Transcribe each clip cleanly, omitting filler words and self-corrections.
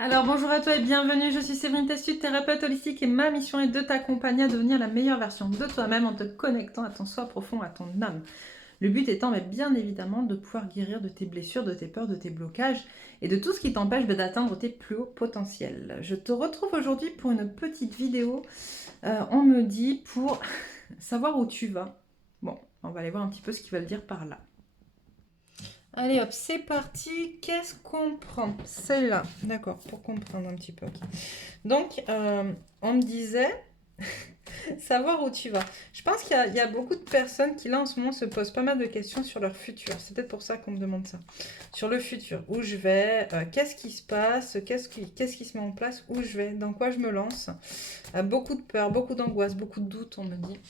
Alors bonjour à toi et bienvenue, je suis Séverine Testu, thérapeute holistique et ma mission est de t'accompagner à devenir la meilleure version de toi-même en te connectant à ton soi profond, à ton âme. Le but étant bien évidemment de pouvoir guérir de tes blessures, de tes peurs, de tes blocages et de tout ce qui t'empêche d'atteindre tes plus hauts potentiels. Je te retrouve aujourd'hui pour une petite vidéo, on me dit pour savoir où tu vas. Bon, on va aller voir un petit peu ce qu'ils veulent dire par là. Allez hop, c'est parti. Qu'est-ce qu'on prend? Celle-là, d'accord, pour comprendre un petit peu. Okay. Donc, on me disait savoir où tu vas. Je pense qu'il y a beaucoup de personnes qui, là, en ce moment, se posent pas mal de questions sur leur futur. C'est peut-être pour ça qu'on me demande ça. Sur le futur, où je vais, qu'est-ce qui se passe, qu'est-ce qui se met en place, où je vais, dans quoi je me lance. Beaucoup de peur, beaucoup d'angoisse, beaucoup de doutes, on me dit.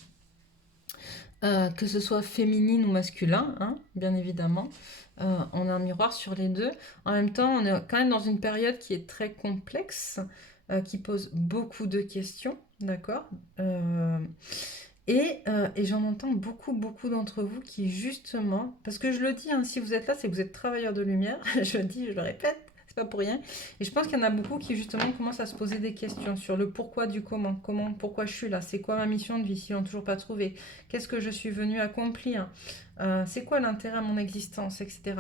Que ce soit féminine ou masculin, hein, bien évidemment. On a un miroir sur les deux. En même temps, on est quand même dans une période qui est très complexe, qui pose beaucoup de questions, d'accord et j'en entends beaucoup d'entre vous qui justement, parce que je le dis, hein, si vous êtes là, c'est que vous êtes travailleurs de lumière, je le dis, je le répète, c'est pas pour rien. Et je pense qu'il y en a beaucoup qui justement commencent à se poser des questions sur le pourquoi du comment, pourquoi je suis là, c'est quoi ma mission de vie s'ils l'ont toujours pas trouvé, qu'est-ce que je suis venu accomplir, c'est quoi l'intérêt à mon existence, etc.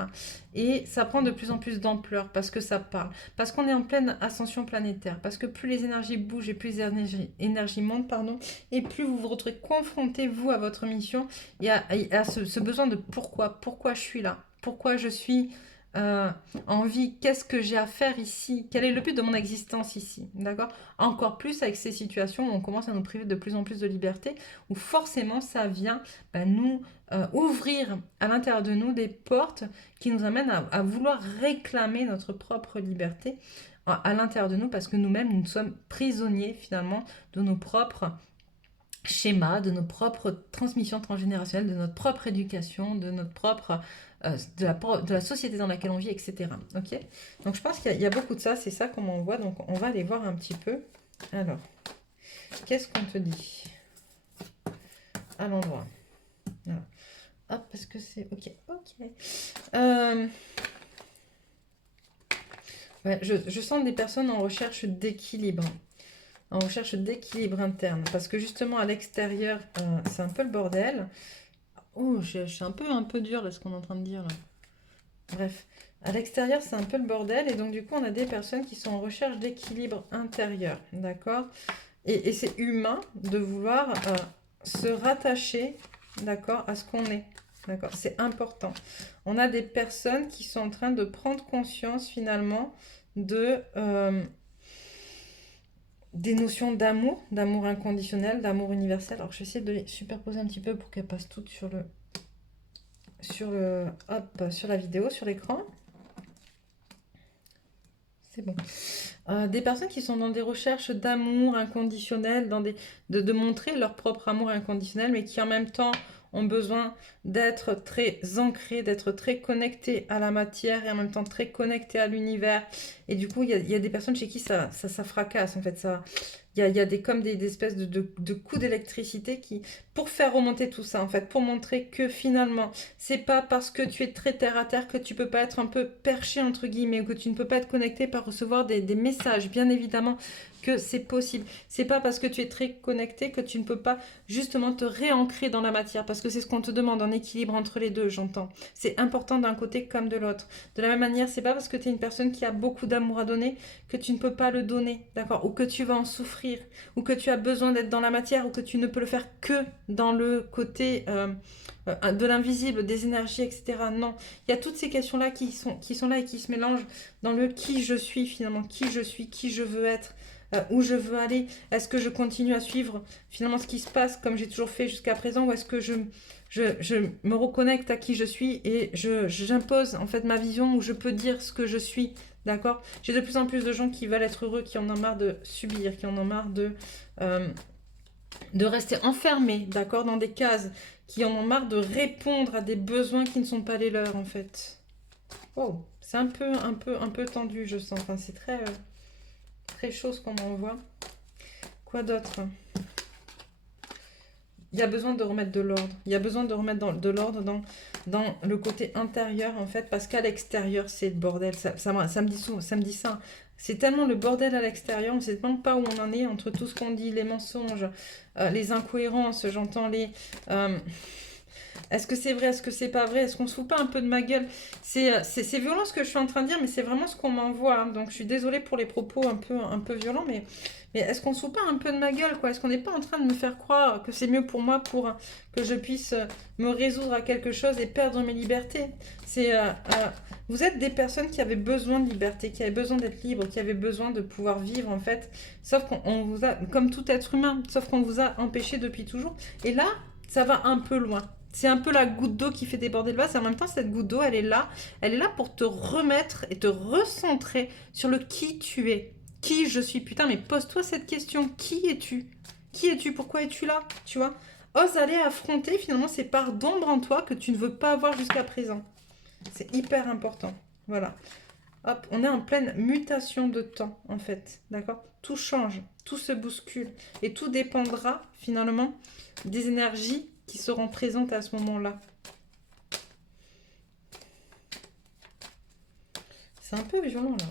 Et ça prend de plus en plus d'ampleur parce que ça parle, parce qu'on est en pleine ascension planétaire, parce que plus les énergies bougent et plus les énergies montent, pardon, et plus vous vous retrouvez confronté, vous, à votre mission, il y a ce besoin de pourquoi je suis là, pourquoi je suis en vie, qu'est-ce que j'ai à faire ici, quel est le but de mon existence ici, d'accord? Encore plus avec ces situations où on commence à nous priver de plus en plus de liberté, où forcément ça vient nous ouvrir à l'intérieur de nous des portes qui nous amènent à vouloir réclamer notre propre liberté à l'intérieur de nous parce que nous-mêmes, nous sommes prisonniers finalement de nos propres schémas, de nos propres transmissions transgénérationnelles, de notre propre éducation, de notre propre de la société dans laquelle on vit, etc. Ok. Donc je pense qu'il y a beaucoup de ça, c'est ça qu'on m'envoie, donc on va aller voir un petit peu. Alors, qu'est-ce qu'on te dit à l'endroit? Voilà. Hop, parce que c'est... Ok. Ouais, je sens des personnes en recherche d'équilibre. En recherche d'équilibre interne. Parce que justement, à l'extérieur, c'est un peu le bordel. Oh, je suis un peu dur là, ce qu'on est en train de dire là. Bref, à l'extérieur, c'est un peu le bordel. Et donc, du coup, on a des personnes qui sont en recherche d'équilibre intérieur. D'accord? Et c'est humain de vouloir se rattacher, d'accord, à ce qu'on est. D'accord? C'est important. On a des personnes qui sont en train de prendre conscience finalement de des notions d'amour, d'amour inconditionnel, d'amour universel. Alors, je vais essayer de les superposer un petit peu pour qu'elles passent toutes sur la vidéo, sur l'écran. C'est bon. Des personnes qui sont dans des recherches d'amour inconditionnel, de montrer leur propre amour inconditionnel, mais qui en même temps ont besoin d'être très ancrés, d'être très connectés à la matière et en même temps très connectés à l'univers. Et du coup, il y a des personnes chez qui ça fracasse, en fait. Il y a comme des espèces de coups d'électricité qui, pour faire remonter tout ça, en fait, pour montrer que finalement, c'est pas parce que tu es très terre à terre que tu peux pas être un peu perché, entre guillemets, ou que tu ne peux pas être connecté par recevoir des messages. Bien évidemment que c'est possible. C'est pas parce que tu es très connecté que tu ne peux pas justement te réancrer dans la matière, parce que c'est ce qu'on te demande, en équilibre entre les deux, j'entends. C'est important d'un côté comme de l'autre. De la même manière, c'est pas parce que tu es une personne qui a beaucoup d'amour à donner que tu ne peux pas le donner, d'accord? Ou que tu vas en souffrir, ou que tu as besoin d'être dans la matière, ou que tu ne peux le faire que dans le côté de l'invisible, des énergies, etc. Non, il y a toutes ces questions-là qui sont là et qui se mélangent dans le qui je suis finalement, qui je suis, qui je veux être. Où je veux aller, est-ce que je continue à suivre finalement ce qui se passe comme j'ai toujours fait jusqu'à présent, ou est-ce que je me reconnecte à qui je suis et j'impose en fait ma vision où je peux dire ce que je suis, d'accord? J'ai de plus en plus de gens qui veulent être heureux, qui en ont marre de subir, qui en ont marre de rester enfermés, d'accord, dans des cases, qui en ont marre de répondre à des besoins qui ne sont pas les leurs en fait. Wow, c'est un peu tendu, je sens. Enfin, c'est très chaud ce qu'on m'envoie. Quoi d'autre? Il y a besoin de remettre de l'ordre. Il y a besoin de remettre de l'ordre dans le côté intérieur, en fait, parce qu'à l'extérieur, c'est le bordel. Ça me dit ça. C'est tellement le bordel à l'extérieur, on ne sait même pas où on en est entre tout ce qu'on dit, les mensonges, les incohérences, j'entends les... est-ce que c'est vrai, est-ce que c'est pas vrai, est-ce qu'on se fout pas un peu de ma gueule? C'est violent ce que je suis en train de dire, mais c'est vraiment ce qu'on m'envoie, hein. Donc je suis désolée pour les propos un peu violents, mais est-ce qu'on se fout pas un peu de ma gueule, quoi? Est-ce qu'on n'est pas en train de me faire croire que c'est mieux pour moi pour que je puisse me résoudre à quelque chose et perdre mes libertés? C'est, vous êtes des personnes qui avaient besoin de liberté, qui avaient besoin d'être libres, qui avaient besoin de pouvoir vivre en fait. Sauf qu'on vous a, comme tout être humain, sauf qu'on vous a empêché depuis toujours. Et là, ça va un peu loin. C'est un peu la goutte d'eau qui fait déborder le vase. Et en même temps, cette goutte d'eau, elle est là. Elle est là pour te remettre et te recentrer sur le qui tu es. Qui je suis. Putain, mais pose-toi cette question. Qui es-tu? Qui es-tu? Pourquoi es-tu là? Tu vois? Ose aller affronter finalement ces parts d'ombre en toi que tu ne veux pas avoir jusqu'à présent. C'est hyper important. Voilà. Hop, on est en pleine mutation de temps, en fait. D'accord? Tout change, tout se bouscule. Et tout dépendra, finalement, des énergies qui seront présentes à ce moment-là. C'est un peu violent, là.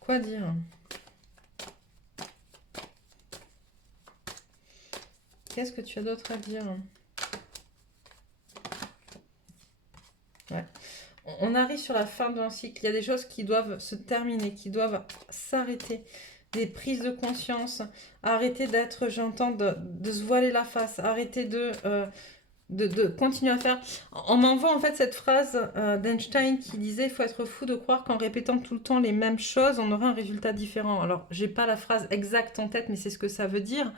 Quoi dire? Qu'est-ce que tu as d'autre à dire? Ouais. On arrive sur la fin d'un cycle. Il y a des choses qui doivent se terminer, qui doivent s'arrêter. Des prises de conscience. Arrêter d'être, j'entends, de se voiler la face. Arrêter de continuer à faire. On m'envoie en fait cette phrase d'Einstein qui disait il faut être fou de croire qu'en répétant tout le temps les mêmes choses, on aura un résultat différent. Alors, j'ai pas la phrase exacte en tête, mais c'est ce que ça veut dire.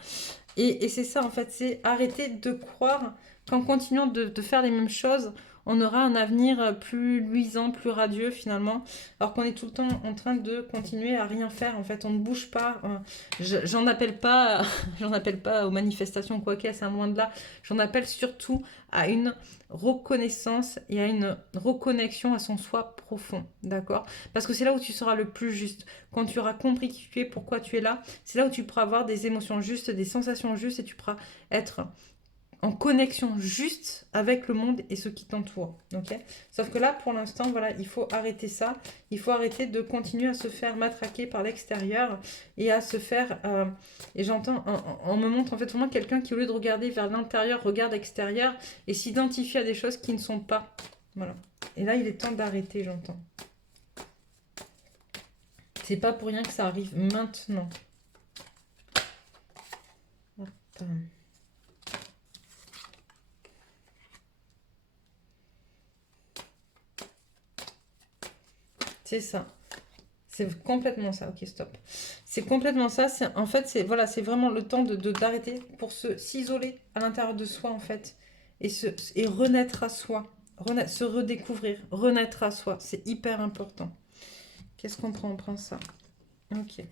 Et c'est ça, en fait, c'est arrêter de croire qu'en continuant de faire les mêmes choses, on aura un avenir plus luisant, plus radieux finalement, alors qu'on est tout le temps en train de continuer à rien faire. En fait, on ne bouge pas. J'en appelle pas, j'en appelle pas aux manifestations, quoi qu'est-ce, loin de là. J'en appelle surtout à une reconnaissance et à une reconnexion à son soi profond, d'accord? Parce que c'est là où tu seras le plus juste. Quand tu auras compris qui tu es, pourquoi tu es là, c'est là où tu pourras avoir des émotions justes, des sensations justes et tu pourras être en connexion juste avec le monde et ceux qui t'entourent. Ok? Sauf que là, pour l'instant, voilà, il faut arrêter ça. Il faut arrêter de continuer à se faire matraquer par l'extérieur et à se faire... et j'entends, on me montre en fait vraiment quelqu'un qui, au lieu de regarder vers l'intérieur, regarde l'extérieur et s'identifie à des choses qui ne sont pas. Voilà. Et là, il est temps d'arrêter, j'entends. C'est pas pour rien que ça arrive maintenant. Hop. C'est ça. C'est complètement ça. Ok, stop. C'est complètement ça. En fait, c'est voilà, c'est vraiment le temps d'arrêter pour s'isoler à l'intérieur de soi, en fait. Et renaître à soi. Se redécouvrir. Renaître à soi. C'est hyper important. Qu'est-ce qu'on prend? On prend ça. Ok.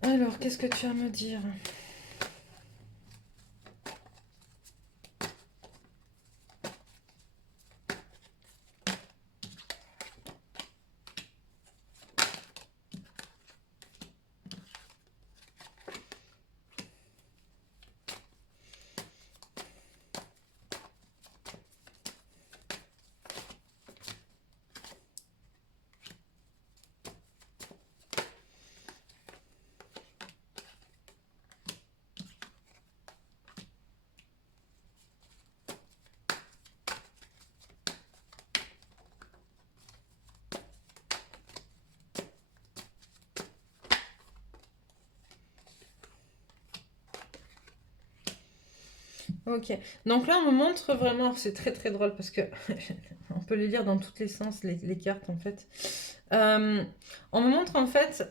Alors, qu'est-ce que tu as à me dire? Ok. Donc là, on me montre vraiment, c'est très très drôle parce que on peut les lire dans tous les sens, les cartes en fait. On me montre en fait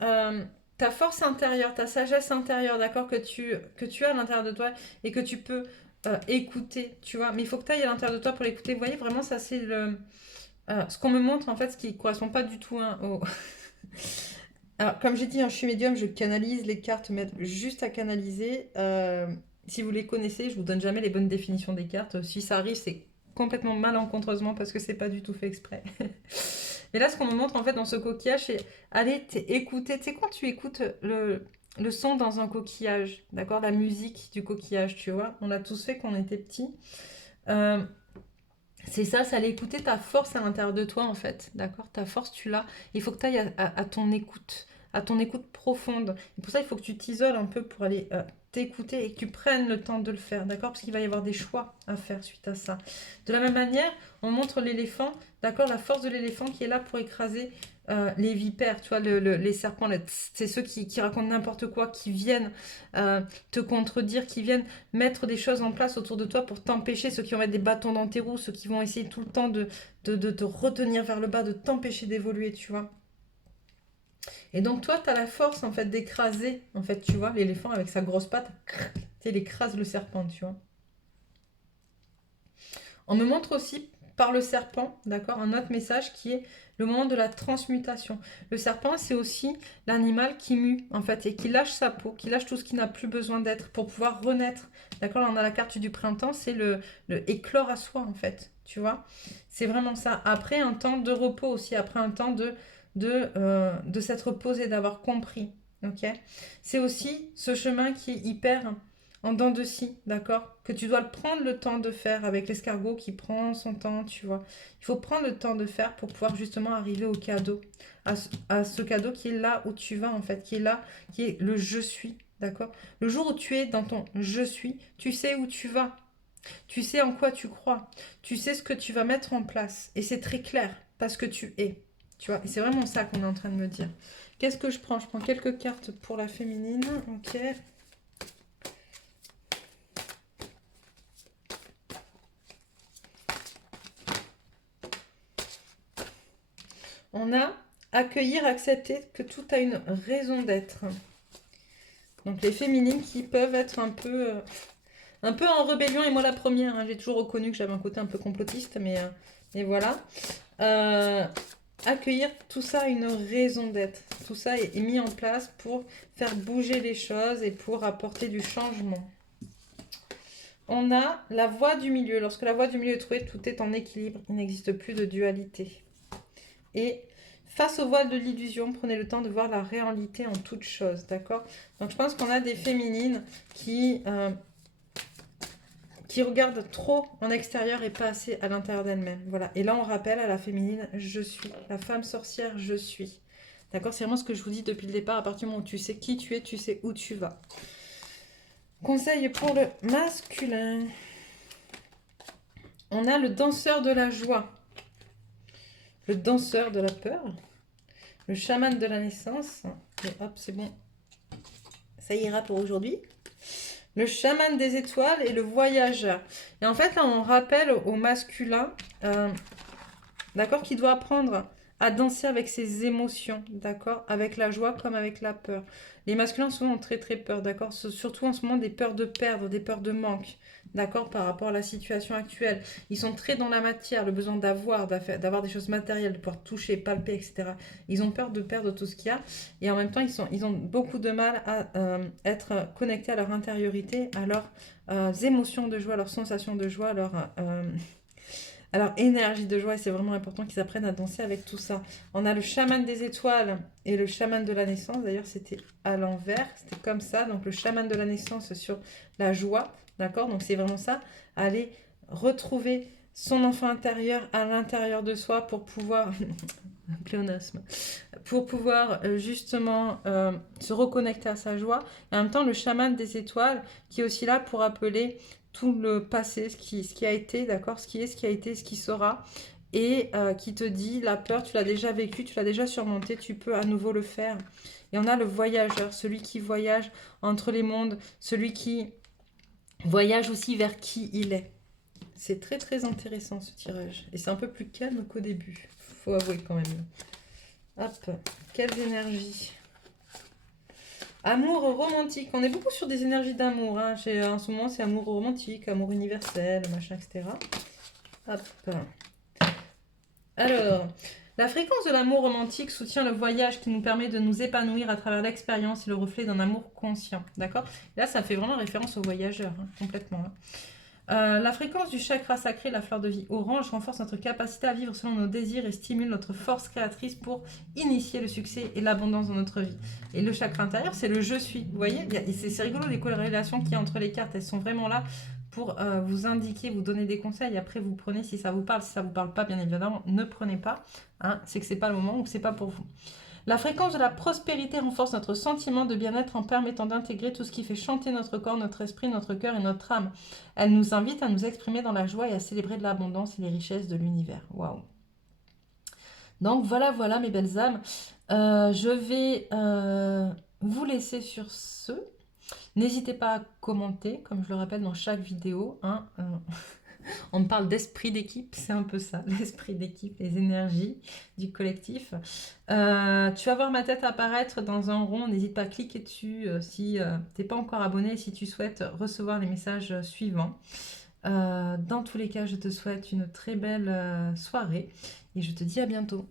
ta force intérieure, ta sagesse intérieure, d'accord, que tu as à l'intérieur de toi et que tu peux écouter, tu vois. Mais il faut que tu ailles à l'intérieur de toi pour l'écouter. Vous voyez, vraiment, ça c'est ce qu'on me montre en fait, ce qui ne correspond pas du tout hein, au... Alors, comme j'ai dit, hein, je suis médium, je canalise, les cartes m'aident juste à canaliser. Si vous les connaissez, je vous donne jamais les bonnes définitions des cartes. Si ça arrive, c'est complètement malencontreusement parce que c'est pas du tout fait exprès. Mais là, ce qu'on me montre en fait dans ce coquillage, c'est aller écouter. Tu sais, quand tu écoutes le son dans un coquillage, d'accord? La musique du coquillage, tu vois. On l'a tous fait quand on était petit. Euh, c'est ça, c'est aller écouter ta force à l'intérieur de toi, en fait, d'accord? Ta force, tu l'as. Il faut que tu ailles à à ton écoute profonde. Et pour ça, il faut que tu t'isoles un peu pour aller t'écouter et que tu prennes le temps de le faire, d'accord? Parce qu'il va y avoir des choix à faire suite à ça. De la même manière, on montre l'éléphant, d'accord? La force de l'éléphant qui est là pour écraser les vipères, tu vois, les serpents, c'est ceux qui racontent n'importe quoi, qui viennent te contredire, qui viennent mettre des choses en place autour de toi pour t'empêcher, ceux qui vont mettre des bâtons dans tes roues, ceux qui vont essayer tout le temps de te retenir vers le bas, de t'empêcher d'évoluer, tu vois. Et donc toi, tu as la force en fait d'écraser, en fait, tu vois, l'éléphant avec sa grosse patte, il écrase le serpent, tu vois. On me montre aussi par le serpent, d'accord, un autre message qui est le moment de la transmutation. Le serpent, c'est aussi l'animal qui mue, en fait, et qui lâche sa peau, qui lâche tout ce qui n'a plus besoin d'être pour pouvoir renaître. D'accord, là, on a la carte du printemps, c'est le éclore à soi, en fait, tu vois. C'est vraiment ça. Après un temps de repos aussi, après un temps de s'être posé, d'avoir compris, ok. C'est aussi ce chemin qui est hyper en dents de scie, d'accord? Que tu dois le prendre le temps de faire avec l'escargot qui prend son temps, tu vois. Il faut prendre le temps de faire pour pouvoir justement arriver au cadeau, à ce cadeau qui est là où tu vas en fait, qui est là, qui est le je suis, d'accord? Le jour où tu es dans ton je suis, tu sais où tu vas, tu sais en quoi tu crois, tu sais ce que tu vas mettre en place et c'est très clair parce que tu es, tu vois. Et c'est vraiment ça qu'on est en train de me dire. Qu'est-ce que je prends? Je prends quelques cartes pour la féminine, ok. On a accueillir, accepter que tout a une raison d'être. Donc les féminines qui peuvent être un peu en rébellion, et moi la première, hein, j'ai toujours reconnu que j'avais un côté un peu complotiste, mais voilà. Euh, accueillir tout ça a une raison d'être. Tout ça est mis en place pour faire bouger les choses et pour apporter du changement. On a la voie du milieu. Lorsque la voie du milieu est trouvée, tout est en équilibre. Il n'existe plus de dualité. Et face au voile de l'illusion, prenez le temps de voir la réalité en toute chose, d'accord? Donc je pense qu'on a des féminines qui regardent trop en extérieur et pas assez à l'intérieur d'elles-mêmes. Voilà. Et là, on rappelle à la féminine, je suis. La femme sorcière, je suis. D'accord? C'est vraiment ce que je vous dis depuis le départ. À partir du moment où tu sais qui tu es, tu sais où tu vas. Conseil pour le masculin. On a le danseur de la joie. Le danseur de la peur. Le chaman de la naissance. Et hop, c'est bon. Ça ira pour aujourd'hui. Le chaman des étoiles et le voyageur. Et en fait, là, on rappelle au masculin, d'accord, qu'il doit apprendre à danser avec ses émotions, d'accord, avec la joie comme avec la peur. Les masculins souvent ont très très peur, d'accord, surtout en ce moment des peurs de perdre, des peurs de manque, d'accord, par rapport à la situation actuelle. Ils sont très dans la matière, le besoin d'avoir des choses matérielles, de pouvoir toucher, palper, etc. Ils ont peur de perdre tout ce qu'il y a et en même temps ils ont beaucoup de mal à être connectés à leur intériorité, à leurs émotions de joie, leurs sensations de joie, alors, énergie de joie, et c'est vraiment important qu'ils apprennent à danser avec tout ça. On a le chaman des étoiles et le chaman de la naissance. D'ailleurs, c'était à l'envers, c'était comme ça. Donc, le chaman de la naissance sur la joie, d'accord? Donc, c'est vraiment ça, aller retrouver son enfant intérieur à l'intérieur de soi pour pouvoir, pléonasme, pour pouvoir justement se reconnecter à sa joie. Et en même temps, le chaman des étoiles qui est aussi là pour appeler tout le passé, ce qui a été, d'accord, ce qui a été, ce qui sera, et qui te dit, la peur, tu l'as déjà vécu, tu l'as déjà surmonté, tu peux à nouveau le faire. Et on a le voyageur, celui qui voyage entre les mondes, celui qui voyage aussi vers qui il est. C'est très très intéressant ce tirage. Et c'est un peu plus calme qu'au début, faut avouer quand même. Hop, quelles énergies. Amour romantique. On est beaucoup sur des énergies d'amour. Hein. En ce moment, c'est amour romantique, amour universel, machin, etc. Hop. Alors, la fréquence de l'amour romantique soutient le voyage qui nous permet de nous épanouir à travers l'expérience et le reflet d'un amour conscient. D'accord? Là, ça fait vraiment référence aux voyageurs, hein, complètement. Hein. La fréquence du chakra sacré, la fleur de vie orange, renforce notre capacité à vivre selon nos désirs et stimule notre force créatrice pour initier le succès et l'abondance dans notre vie. Et le chakra intérieur, c'est le je suis. Vous voyez, c'est rigolo les corrélations qu'il y a entre les cartes. Elles sont vraiment là pour vous indiquer, vous donner des conseils. Après, vous prenez si ça vous parle. Si ça vous parle pas, bien évidemment, ne prenez pas. Hein, c'est que c'est pas le moment ou que c'est pas pour vous. La fréquence de la prospérité renforce notre sentiment de bien-être en permettant d'intégrer tout ce qui fait chanter notre corps, notre esprit, notre cœur et notre âme. Elle nous invite à nous exprimer dans la joie et à célébrer de l'abondance et les richesses de l'univers. Waouh! Donc voilà, voilà mes belles âmes. Je vais vous laisser sur ce. N'hésitez pas à commenter, comme je le rappelle dans chaque vidéo. Hein, on parle d'esprit d'équipe, c'est un peu ça, l'esprit d'équipe, les énergies du collectif. Tu vas voir ma tête apparaître dans un rond, n'hésite pas à cliquer dessus si tu n'es pas encore abonné et si tu souhaites recevoir les messages suivants. Dans tous les cas, je te souhaite une très belle soirée et je te dis à bientôt.